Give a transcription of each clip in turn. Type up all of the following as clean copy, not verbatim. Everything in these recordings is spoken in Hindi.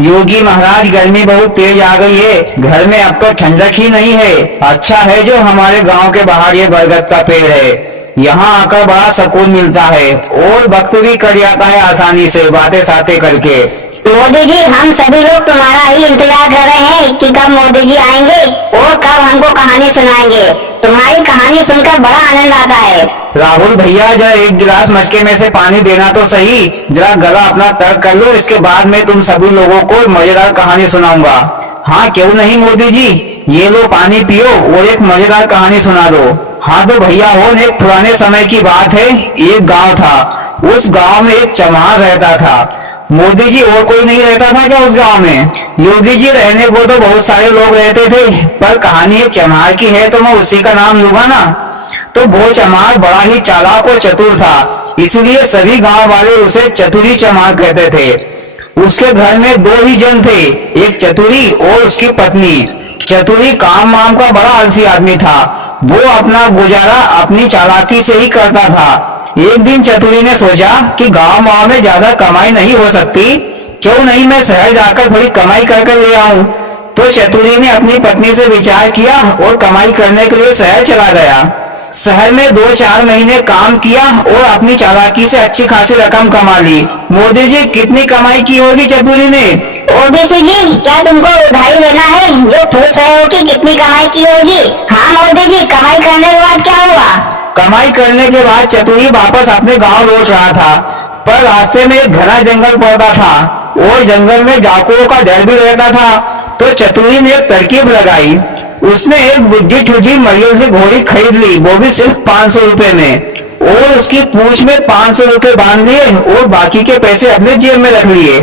योगी महाराज, गर्मी बहुत तेज आ गई है, घर में अब तो ठंडक ही नहीं है। अच्छा है जो हमारे गांव के बाहर ये बरगद का पेड़ है, यहाँ आकर बड़ा सुकून मिलता है और वक्त भी कट जाता है आसानी से बातें सातें करके। मोदी जी, हम सभी लोग तुम्हारा ही इंतजार कर रहे हैं कि कब मोदी जी आएंगे और कब हमको कहानी सुनाएंगे। तुम्हारी कहानी सुनकर बड़ा आनंद आता है। राहुल भैया, जरा एक गिलास मटके में से पानी देना तो सही, जरा गला अपना तर्क कर लो, इसके बाद में तुम सभी लोगों को मजेदार कहानी सुनाऊंगा। हाँ क्यों नहीं मोदी जी, ये लो पानी पियो और एक मजेदार कहानी सुना दो। हाँ तो भैया हो, एक पुराने समय की बात है, एक गांव था। उस गांव में एक चमार रहता था। मोदी जी, और कोई नहीं रहता था क्या उस गांव में? योगी जी, रहने को तो बहुत सारे लोग रहते थे, पर कहानी एक चमार की है तो मैं उसी का नाम लूंगा ना। तो वो चमार बड़ा ही चालाक और चतुर था, इसलिए सभी गांव वाले उसे चतुरी चमार कहते थे। उसके घर में दो ही जन थे, एक चतुरी और उसकी पत्नी। चतुरी काम वाम का बड़ा आलसी आदमी था, वो अपना गुजारा अपनी चालाकी से ही करता था। एक दिन चतुरी ने सोचा कि गांव में ज्यादा कमाई नहीं हो सकती, क्यों नहीं मैं शहर जाकर थोड़ी कमाई करके ले आऊं। तो चतुरी ने अपनी पत्नी से विचार किया और कमाई करने के लिए शहर चला गया। शहर में 2-4 महीने काम किया और अपनी चालाकी से अच्छी खासी रकम कमा ली। मोदी जी, कितनी कमाई की होगी चतुरी ने? ओबीसी जी, क्या तुमको उधारी लेना है जो पूछ रहे हो कि कितनी कमाई की होगी? हाँ मोदी जी, कमाई करने के बाद क्या हुआ? कमाई करने के बाद चतुरी वापस अपने गांव लौट रहा था, पर रास्ते में एक घना जंगल पड़ता था और जंगल में डाकुओं का डर भी रहता था। तो चतुरी ने एक तरकीब लगाई, उसने एक बुढ़ी ठुड्डी मरियल से घोड़ी खरीद ली, वो भी सिर्फ 500 रुपए में, और उसकी पूंछ में 500 रुपए बांध लिए और बाकी के पैसे अपने जेब में रख लिए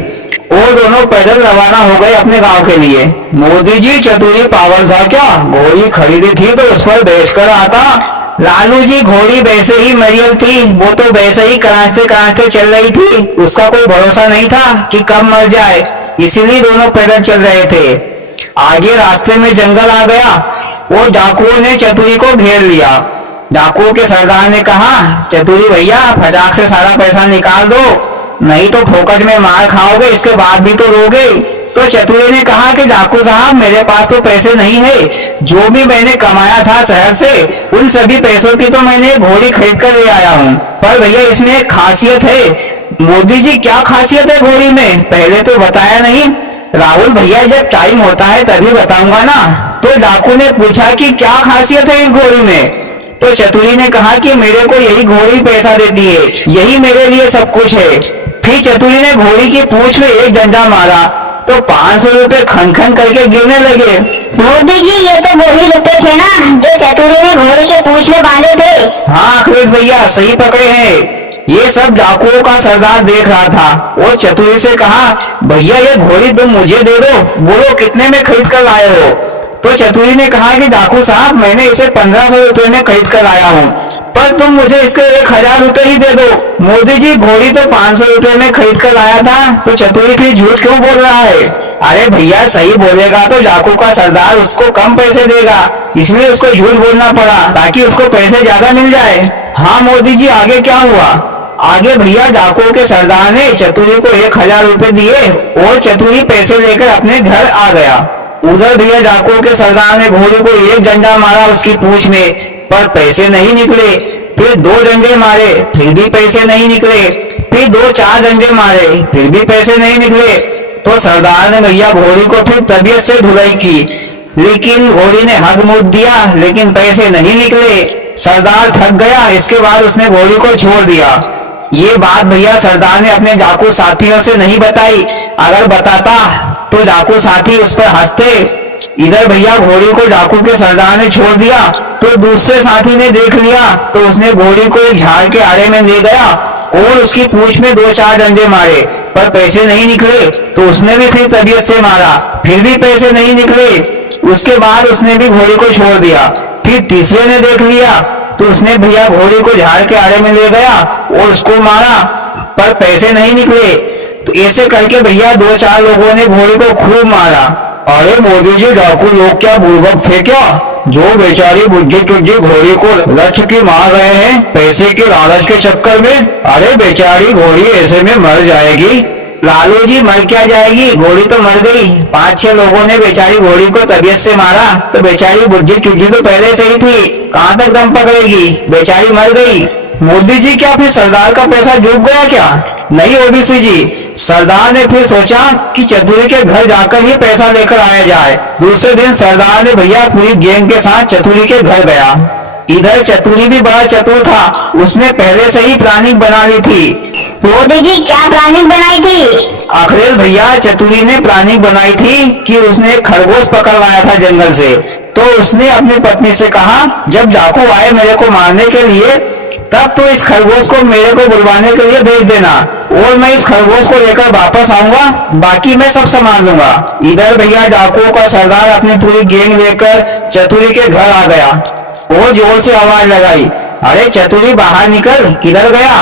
और दोनों पैदल रवाना हो गए अपने गांव के लिए। मोदी जी, चतुरी पागल था क्या? घोड़ी खरीदी थी तो उस पर बैठ कर आता। लालू जी, घोड़ी वैसे ही मरियल थी, वो तो वैसे ही कराहते कराहते चल रही थी, उसका कोई भरोसा नहीं था कि कब मर जाए, इसीलिए दोनों पैदल चल रहे थे। आगे रास्ते में जंगल आ गया और डाकुओं ने चतुरी को घेर लिया। डाकुओं के सरदार ने कहा, चतुरी भैया, फटाक से सारा पैसा निकाल दो, नहीं तो फोकट में मार खाओगे, इसके बाद भी तो रोगे। तो चतुरी ने कहा कि डाकू साहब, मेरे पास तो पैसे नहीं है, जो भी मैंने कमाया था शहर से, उन सभी पैसों की तो मैंने घोड़ी खरीद कर ले आया हूँ। पर भैया, इसमें एक खासियत है। मोदी जी, क्या खासियत है घोड़ी में? पहले तो बताया नहीं। राहुल भैया, जब टाइम होता है तभी बताऊंगा ना। तो डाकू ने पूछा कि क्या खासियत है इस घोड़ी में? तो चतुरी ने कहा कि मेरे को यही घोड़ी पैसा देती है, यही मेरे लिए सब कुछ है। फिर चतुरी ने घोड़ी की पूंछ में एक डंडा मारा तो 500 रुपए खन खन करके गिरने लगे। मोदी जी, ये तो वही रुपए थे ना जो चतुरी ने घोड़ी के पूंछ में बांधे थे? हाँ अखिलेश भैया, सही पकड़े हैं। ये सब डाकुओं का सरदार देख रहा था और चतुरी से कहा, भैया ये घोड़ी तुम मुझे दे दो, बोलो कितने में खरीद कर लाए हो? तो चतुरी ने कहा कि डाकू साहब, मैंने इसे 1500 रुपए में खरीद कर लाया हूँ, पर तुम मुझे इसके 1000 रुपए ही दे दो। मोदी जी, घोड़ी तो 500 रुपए में खरीद कर लाया था, तो चतुरी फिर झूठ क्यों बोल रहा है? अरे भैया, सही बोलेगा तो डाकू का सरदार उसको कम पैसे देगा, इसलिए उसको झूठ बोलना पड़ा ताकि उसको पैसे ज्यादा मिल जाए। हाँ मोदी जी, आगे क्या हुआ? आगे भैया, डाकुओं के सरदार ने चतुरी को 1000 रुपए दिए और चतुरी पैसे लेकर अपने घर आ गया। उधर भैया, डाकुओं के सरदार ने घोड़ी को एक डंडा मारा उसकी पूंछ में, पर पैसे नहीं निकले। फिर 2 डंडे मारे, फिर भी पैसे नहीं निकले। फिर 2-4 डंडे मारे, फिर भी पैसे नहीं निकले। तो सरदार ने भैया घोड़ी को फिर तबीयत से धुलाई की, लेकिन घोड़ी ने हक मुद दिया, लेकिन पैसे नहीं निकले। सरदार थक गया, इसके बाद उसने घोड़ी को छोड़ दिया। ये बात भैया सरदार ने अपने डाकू साथियों से नहीं बताई, अगर बताता तो डाकू साथी उस पर हंसते। इधर भैया, घोड़ी को डाकू के सरदार ने छोड़ दिया तो दूसरे साथी ने देख लिया, तो उसने घोड़ी को एक झाड़ के आड़े में ले गया और उसकी पूंछ में 2-4 डंडे मारे, पर पैसे नहीं निकले। तो उसने भी फिर तबीयत से मारा, फिर भी पैसे नहीं निकले। उसके बाद उसने भी घोड़ी को छोड़ दिया। फिर तीसरे ने देख लिया, तो उसने भैया घोड़ी को झाड़ के आड़े में ले गया और उसको मारा, पर पैसे नहीं निकले। तो ऐसे करके भैया 2-4 लोगों ने घोड़ी को खूब मारा। अरे मोदी जी, डाकू लोग क्या बुर्बक थे क्या, जो बेचारी बुढ़ी टुड्डी घोड़ी को लठ की मार रहे हैं पैसे के लालच के चक्कर में? अरे बेचारी घोड़ी ऐसे में मर जाएगी। लालू जी मर क्या जाएगी, घोड़ी तो मर गई। 5-6 लोगों ने बेचारी घोड़ी को तबीयत से मारा तो बेचारी बुढ़ी टूटी तो पहले से ही थी, कहाँ तक दम पकड़ेगी, बेचारी मर गई। मोदी जी क्या फिर सरदार का पैसा डूब गया क्या? नहीं ओबीसी जी, सरदार ने फिर सोचा कि चतुरी के घर जाकर ही पैसा लेकर आया जाए। दूसरे दिन सरदार ने भैया पूरी गैंग के साथ चतुरी के घर गया। इधर चतुरी भी बड़ा चतुर था, उसने पहले से ही प्लानिंग बना ली थी। मोदी जी क्या प्लानिंग बनाई थी? अखिलेश भैया, चतुरी ने प्लानिंग बनाई थी कि उसने एक खरगोश पकड़वाया था जंगल से। तो उसने अपनी पत्नी से कहा, जब डाकू आए मेरे को मारने के लिए तब तो इस खरगोश को मेरे को बुलवाने के लिए भेज देना और मैं इस खरगोश को लेकर वापस आऊंगा, बाकी मैं सब संभाल लूंगा। इधर भैया डाकुओं का सरदार अपनी पूरी गैंग लेकर चतुरी के घर आ गया और जोर से आवाज लगाई, अरे चतुरी बाहर निकल, किधर गया?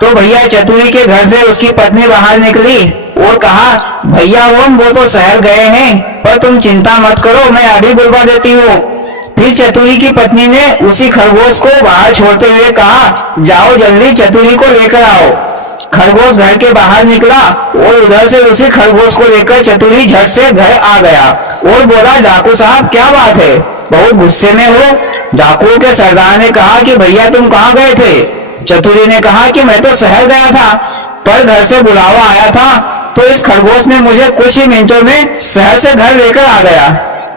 तो भैया चतुरी के घर से उसकी पत्नी बाहर निकली और कहा, भैया वो तो शहर गए हैं, पर तुम चिंता मत करो, मैं अभी बुलवा देती हूँ। फिर चतुरी की पत्नी ने उसी खरगोश को बाहर छोड़ते हुए कहा, जाओ जल्दी चतुरी को लेकर आओ। खरगोश घर के बाहर निकला और उधर से उसी खरगोश को लेकर चतुरी झट से घर आ गया और बोला, डाकू साहब क्या बात है, बहुत गुस्से में हो? डाकुओं के सरदार ने कहा कि भैया तुम कहाँ गए थे? चतुरी ने कहा कि मैं तो शहर गया था, पर घर से बुलावा आया था तो इस खरगोश ने मुझे कुछ ही मिनटों में शहर से घर लेकर आ गया।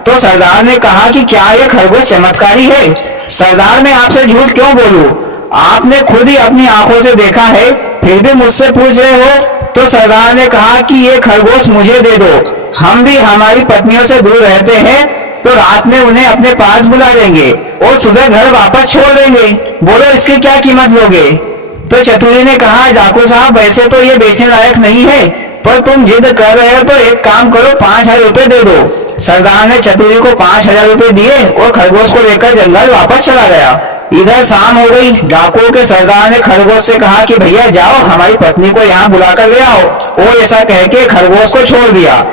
तो सरदार ने कहा कि क्या ये खरगोश चमत्कारी है? सरदार मैं आपसे झूठ क्यों बोलूं? आपने खुद ही अपनी आंखों से देखा है, फिर भी मुझसे पूछ रहे हो? तो सरदार ने कहा कि ये खरगोश मुझे दे दो, हम भी हमारी पत्नियों से दूर रहते हैं तो रात में उन्हें अपने पास बुला लेंगे और सुबह घर वापस छोड़ देंगे, बोलो इसकी क्या कीमत लोगे? तो चतुरी ने कहा, डाकू साहब वैसे तो ये बेचने लायक नहीं है, पर तुम जिद कर रहे हो तो एक काम करो, 5,000 रुपए दे दो। सरदार ने चतुरी को 5,000 रुपए दिए और खरगोश को लेकर जंगल वापस चला गया। इधर शाम हो गई, डाकुओं के सरदार ने खरगोश से कहा कि भैया जाओ हमारी पत्नी को यहाँ बुलाकर ले आओ, और ऐसा कह के खरगोश को छोड़ दिया।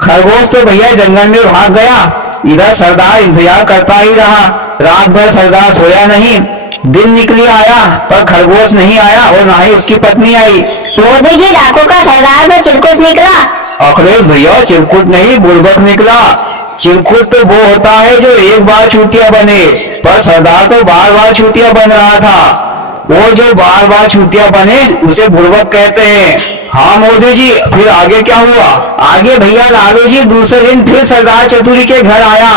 खरगोश तो भैया जंगल में भाग गया। इधर सरदार इंतजार करता ही रहा, रात भर सरदार सोया नहीं। दिन निकली आया पर खरगोश नहीं आया और ना ही उसकी पत्नी आई। मोदी जी डाकू का सरदार तो चिरकुट निकला। अखिलेश भैया चिरकुट नहीं, बुड़बक निकला। चिरकुट तो वो होता है जो एक बार चूतिया बने, पर सरदार तो बार बार चूतिया बन रहा था। वो जो बार बार चूतिया बने उसे बुड़बक कहते हैं। हाँ मोदी जी, फिर आगे क्या हुआ? आगे भैया लालू जी दूसरे दिन फिर सरदार चतुरी के घर आया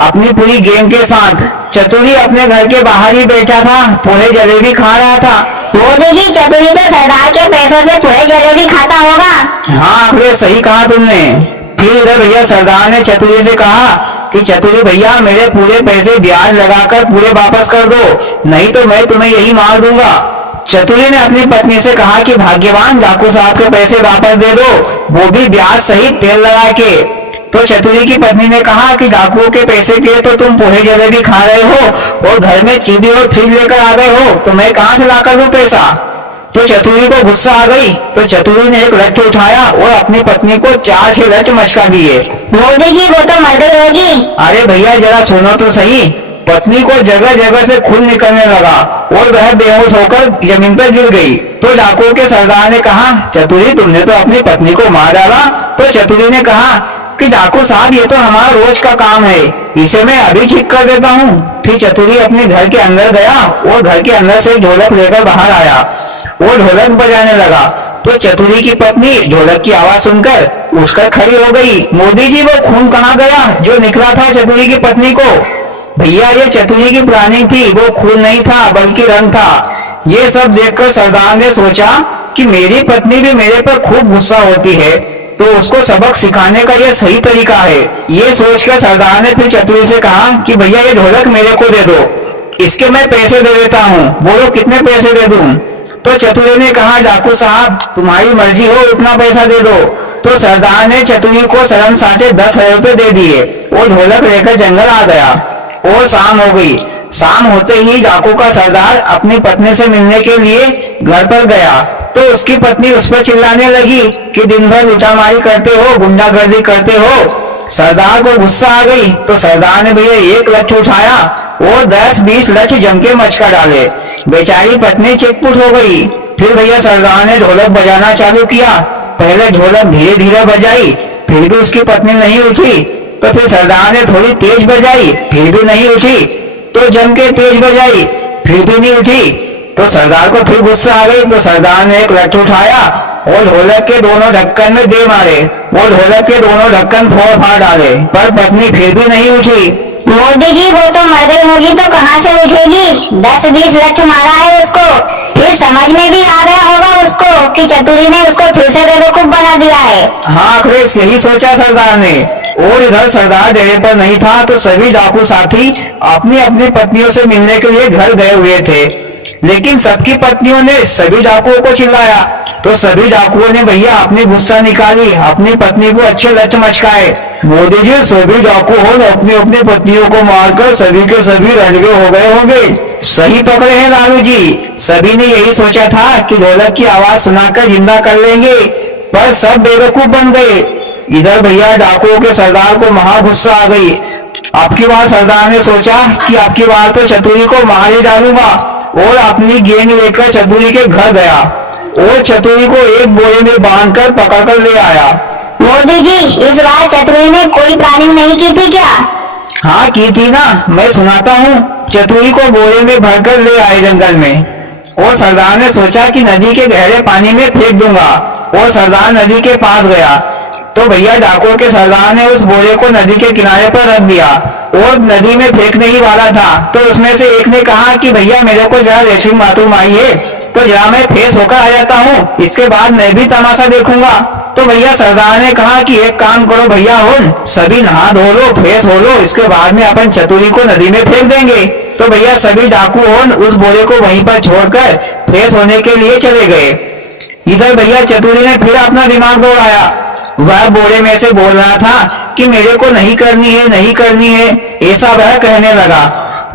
अपनी पूरी गैंग के साथ। चतुरी अपने घर के बाहर ही बैठा था, पोहे जलेबी खा रहा था। मोदी जी चतुरी तो सरदार के पैसों से पोहे जलेबी खाता होगा। हाँ अखिलेश सही कहा तुमने। फिर इधर भैया सरदार ने चतुरी से कहा कि चतुरी भैया मेरे पूरे पैसे ब्याज लगाकर पूरे वापस कर दो, नहीं तो मैं तुम्हें यही मार दूंगा। चतुरी ने अपनी पत्नी से कहा कि भाग्यवान डाकू साहब के पैसे वापस दे दो, वो भी ब्याज सहित तेल लगा के। तो चतुरी की पत्नी ने कहा कि डाकुओं के पैसे के तो तुम पोहे जलेबी खा रहे हो और घर में टीवी और फ्रिज लेकर आ गए हो, तो मैं कहाँ से लाकर दूं पैसा? तो चतुरी को गुस्सा आ गई, तो चतुरी ने एक लट्ठ उठाया और अपनी पत्नी को 4-6 लट्ठ मचका दिए। मोदी जी वो तो मर गई होगी। अरे भैया जरा सुनो तो सही। पत्नी को जगह जगह से खून निकलने लगा और वह बेहोश होकर जमीन पर गिर गई। तो डाकुओं के सरदार ने कहा, चतुरी तुमने तो अपनी पत्नी को मार डाला। तो चतुरी ने कहा कि डाकू साहब ये तो हमारा रोज का काम है, इसे मैं अभी ठीक कर देता हूँ। फिर चतुरी अपने घर के अंदर गया और घर के अंदर से ढोलक लेकर बाहर आया और ढोलक बजाने लगा। तो चतुरी की पत्नी ढोलक की आवाज सुनकर उठकर खड़ी हो गई। मोदी जी वो खून कहाँ गया जो निकला था चतुरी की पत्नी को? भैया ये चतुरी की प्लानिंग थी, वो खून नहीं था बल्कि रंग था। ये सब देखकर सरदार ने सोचा कि मेरी पत्नी भी मेरे पर खूब गुस्सा होती है, तो उसको सबक सिखाने का ये सही तरीका है। ये सोचकर सरदार ने फिर चतुरी से कहा कि भैया ये ढोलक मेरे को दे दो, इसके मैं पैसे दे देता हूँ, बोलो कितने पैसे दे दूं? तो चतुरी ने कहा, डाकू साहब तुम्हारी मर्जी हो उतना पैसा दे दो। तो सरदार ने चतुरी को शर्म साटे 10,000 रुपए दे दिए और ढोलक लेकर जंगल आ गया और शाम हो गई। शाम होते ही डाकू का सरदार अपनी पत्नी से मिलने के लिए घर पर गया तो उसकी पत्नी उस पर चिल्लाने लगी कि दिन भर लुटामारी करते हो, गुंडागर्दी करते हो। सरदार को गुस्सा आ गई तो सरदार ने भैया एक लट्ठ उठाया और 10-20 लट्ठ जम के मचका डाले। बेचारी पत्नी चिटपुट हो गई। फिर भैया सरदार ने ढोलक बजाना चालू किया पहले ढोलक धीरे धीरे बजाई, फिर भी उसकी पत्नी नहीं उठी। तो फिर सरदार ने थोड़ी तेज बजाई, फिर भी नहीं उठी। तो जम के तेज बजाई, फिर भी नहीं उठी। तो सरदार को फिर गुस्सा आ गई। तो सरदार ने एक लट्ठू उठाया और ढोलक के दोनों ढक्कन में दे मारे। वो ढोलक के दोनों ढक्कन फोड़ फाड़ डाले, पर पत्नी फिर भी नहीं उठी। मोदी जी, वो तो मर गई होगी तो कहाँ से उठेगी? 10-20 लठ मारा है उसको, फिर समझ में भी आ गया होगा उसको कि चतुरी ने उसको फिर से बेवकूफ बना दिया है। हाँ अखिलेश, यही सोचा सरदार ने। और इधर सरदार डेरे पर नहीं था तो सभी डाकू साथी अपनी अपनी पत्नियों से मिलने के लिए घर गए हुए थे। लेकिन सबकी पत्नियों ने सभी डाकुओं को चिल्लाया। तो सभी डाकुओं ने भैया अपनी गुस्सा निकाली, अपनी पत्नी को अच्छे लठ मचकाए। मोदी जी, सभी डाकू अपनी अपनी पत्नियों को मारकर सभी के सभी रंडगे हो गए होंगे। सही पकड़े हैं लालू जी। सभी ने यही सोचा था कि ढोलक की आवाज सुनाकर जिंदा कर लेंगे, पर सब बेवकूफ बन गए। इधर भैया डाकुओं के सरदार को महा गुस्सा आ गई। अब की बार सरदार ने सोचा कि अब की बार तो चतुरी को मार ही डालूंगा, और अपनी गेंद लेकर चतुरी के घर गया और चतुरी को एक बोरे में बांधकर पकड़कर ले आया। मोदी जी, इस बार चतुरी ने कोई प्लानिंग नहीं की थी क्या? हाँ की थी ना, मैं सुनाता हूँ। चतुरी को बोरे में भरकर ले आए जंगल में, और सरदार ने सोचा कि नदी के गहरे पानी में फेंक दूंगा। और सरदार नदी के पास गया तो भैया डाकुओं के सरदार ने उस बोरे को नदी के किनारे पर रख दिया और नदी में फेंकने ही वाला था। तो उसमें से एक ने कहा कि भैया मेरे को जरा लेटरिन बाथरूम आई है, तो जरा मैं फ्रेश होकर आ जाता हूँ, इसके बाद मैं भी तमाशा देखूंगा। तो भैया सरदार ने कहा कि एक काम करो भैया, हो सभी नहा धो लो, फ्रेश हो लो, इसके बाद में अपन चतुरी को नदी में फेंक देंगे। तो भैया सभी डाकू उस बोरे को वहीं पर छोड़कर फ्रेश होने के लिए चले गए। इधर भैया चतुरी ने फिर अपना दिमाग दौड़ाया। वह बोरे में से बोल रहा था कि मेरे को नहीं करनी है, नहीं करनी है, ऐसा वह कहने लगा।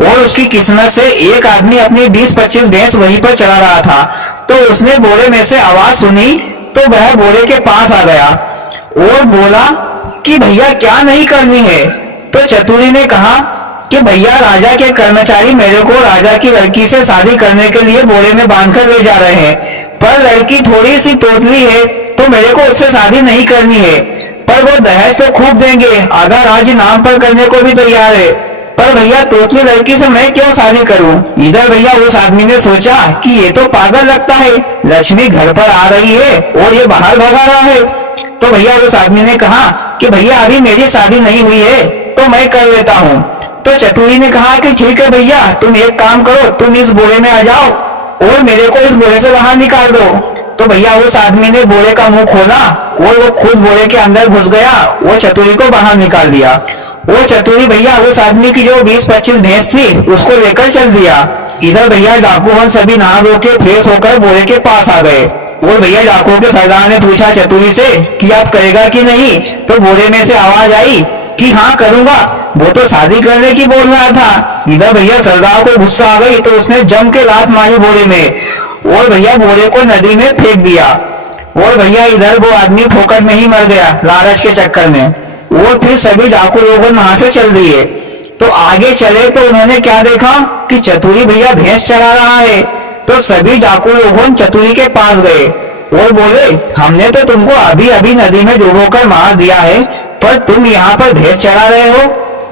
और उसकी किस्मत से एक आदमी अपनी 20-25 भैंस वहीं पर चला रहा था। तो उसने बोरे में से आवाज सुनी तो वह बोरे के पास आ गया और बोला कि भैया क्या नहीं करनी है। तो चतुरी ने कहा कि भैया राजा के कर्मचारी मेरे को राजा की लड़की से शादी करने के लिए बोरे में बांधकर ले जा रहे हैं, पर लड़की थोड़ी सी तोतली है तो मेरे को उससे शादी नहीं करनी है, पर वो दहेज तो खूब देंगे, आधा राज्य नाम पर करने को भी तैयार है, पर भैया तोतली लड़की से मैं क्यों शादी करूं। इधर भैया उस आदमी ने सोचा कि ये तो पागल लगता है, लक्ष्मी घर पर आ रही है और ये बाहर भगा रहा है। तो भैया उस आदमी ने कहा कि भैया अभी मेरी शादी नहीं हुई है तो मैं कर लेता हूँ। तो चतुरी ने कहा कि ठीक है भैया, तुम एक काम करो, तुम इस बोरे में आ जाओ और मेरे को इस बोरे से बाहर निकाल दो। तो भैया उस आदमी ने बोरे का मुंह खोला और वो खुद बोरे के अंदर घुस गया और चतुरी को बाहर निकाल दिया। वो चतुरी भैया उस आदमी की जो 20-25 भैंस थी उसको लेकर चल दिया। इधर भैया डाकू सभी नहा धो के फ्रेश होकर बोरे के पास आ गए और भैया डाकुओं के सरदार ने पूछा चतुरी से कि आप करेगा कि नहीं। तो बोरे में से आवाज आई कि हाँ करूंगा, वो तो शादी करने की बोल रहा था। इधर भैया सरदार को गुस्सा आ गई तो उसने जम के लात मारी बोरे में और भैया बोरे को नदी में फेंक दिया। और भैया इधर वो आदमी फोकट में ही मर गया लालच के चक्कर में। और फिर सभी डाकू लोगों वहां से चल दिए। तो आगे चले तो उन्होंने क्या देखा कि चतुरी भैया भैंस चरा रहा है। तो सभी डाकू लोगों चतुरी के पास गए और बोले हमने तो तुमको अभी अभी नदी में डुबोकर मार दिया है, पर तुम यहाँ पर भैंस चरा रहे हो।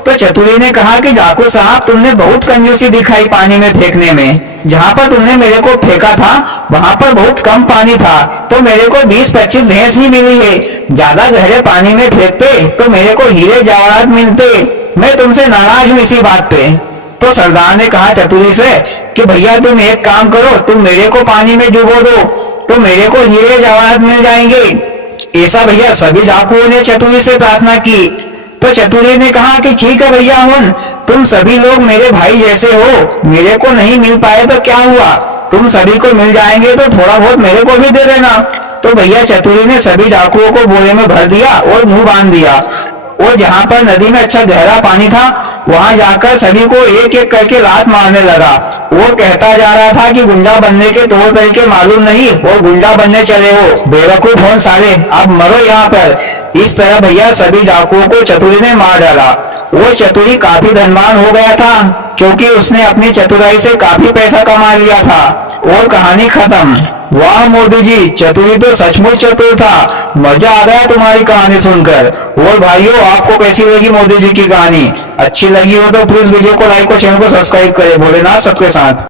तो चतुरी ने कहा कि डाकू साहब तुमने बहुत कंजूसी दिखाई पानी में फेंकने में। जहाँ पर तुमने मेरे को फेंका था वहाँ पर बहुत कम पानी था, तो मेरे को 20-25 भैंस ही मिली है। ज्यादा गहरे पानी में फेंकते तो मेरे को हीरे जवाहरात मिलते। मैं तुमसे नाराज हूँ इसी बात पे। तो सरदार ने कहा चतुरी से कि भैया तुम एक काम करो, तुम मेरे को पानी में डुबो दो तो मेरे को हीरे जवाहरात मिल जाएंगे। ऐसा भैया सभी डाकुओं ने चतुरी से प्रार्थना की। तो चतुरी ने कहा कि ठीक है भैया, तुम सभी लोग मेरे भाई जैसे हो, मेरे को नहीं मिल पाए तो क्या हुआ, तुम सभी को मिल जाएंगे तो थोड़ा बहुत मेरे को भी दे देना। तो भैया चतुरी ने सभी डाकुओं को बोरे में भर दिया और मुंह बांध दिया और जहाँ पर नदी में अच्छा गहरा पानी था वहां जाकर सभी को एक एक करके लात मारने लगा और कहता जा रहा था कि गुंडा बनने के तौर तरीके मालूम नहीं और गुंडा बनने चले हो, बेवकूफ हो सारे, अब मरो यहाँ पर। इस तरह भैया सभी डाकुओं को चतुरी ने मार डाला। वो चतुरी काफी धनवान हो गया था क्योंकि उसने अपनी चतुराई से काफी पैसा कमा लिया था। और कहानी खत्म। वाह मोदी जी, चतुरी तो सचमुच चतुर था। मजा आ गया तुम्हारी कहानी सुनकर। और भाइयों, आपको कैसी लगी मोदी जी की कहानी? अच्छी लगी हो तो प्लीज वीडियो को लाइक और चैनल को सब्सक्राइब करें। भोलेनाथ सबके साथ।